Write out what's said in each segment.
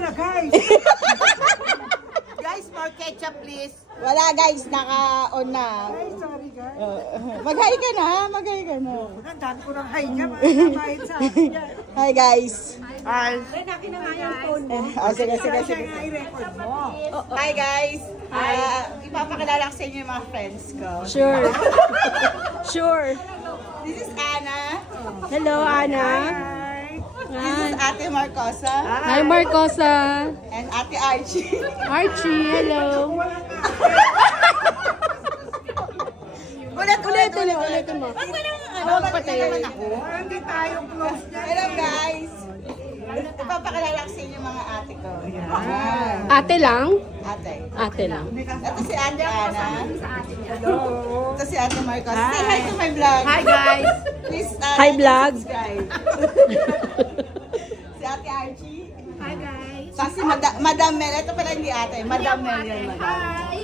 na, guys. Guys, more ketchup, please. Wala guys, naka-on na. Ay, sorry, guys. Mag-hi ka na, mag-hi ka na. Ang dami ko ng hi niya. Mahit sa akin yan. Hi guys. Hi. Ay, nakin na nga yung phone mo. Sige. Siya nga i-record mo. Hi, guys. Ipapakilala ko sa inyo yung mga friends ko. Sure. Sure. This is Anna. Hello, Ana. This is Ate Marcosa. Hi, Marcosa. And Ate Archie. Archie, hello. Ulitin mo. Huwag naman ako. Hindi tayo close na. Hello, guys. Ipapakilala ko sa inyo yung mga ate ko. Ate lang? Ate. Ate lang. Ito si Ate Ana. Ito si Ate Marcosa. Say hi to my vlog. Hi, guys. Please, Hi, vlog. subscribe. Si Ate Archie. Hi guys. Kasi Madam Mel. Ito pala hindi ate. Madam Mel yun. Hi.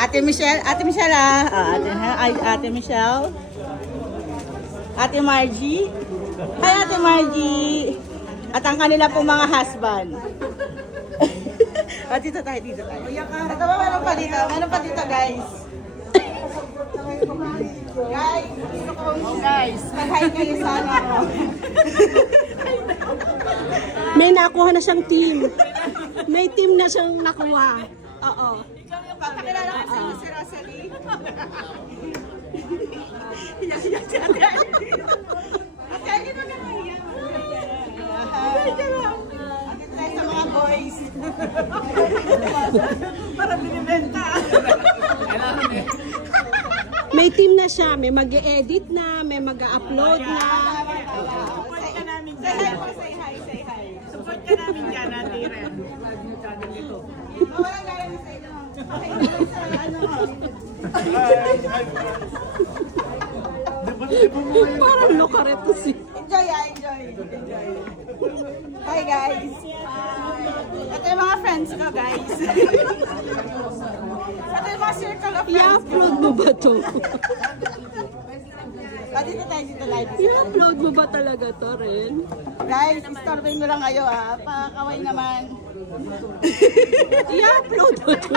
Ate Michelle. Ate Michelle Ate Michelle. Ate Margie. Hi Ate Margie. At ang kanila pong mga husband. Dito tayo. Ito ba meron pa dito? Meron pa dito guys. Guys, mag-hi kayo sana ako. May nakuha na siyang team. May team na siyang nakuha. Oo. Papakilala ko sa inyo si Rosalie. Ate, hindi mo nakahiya. Dito tayo sa mga boys. Para binibenta. May team na siya. May mag-e-edit na. May mag-upload na. Support ka namin dyan. Say hi. Support ka namin dyan, Ate Ren. Walang gaya na sa inyo. Okay, sa ano. Parang lokareto si. Enjoy. Hi guys. Ito yung mga friends ko guys. Ito yung mga circle of friends ko. I-upload mo ba to? Dito tayo live. I-upload mo ba talaga to, Ren? Guys, istorbahin mo lang kayo pakakaway naman. I-upload mo to.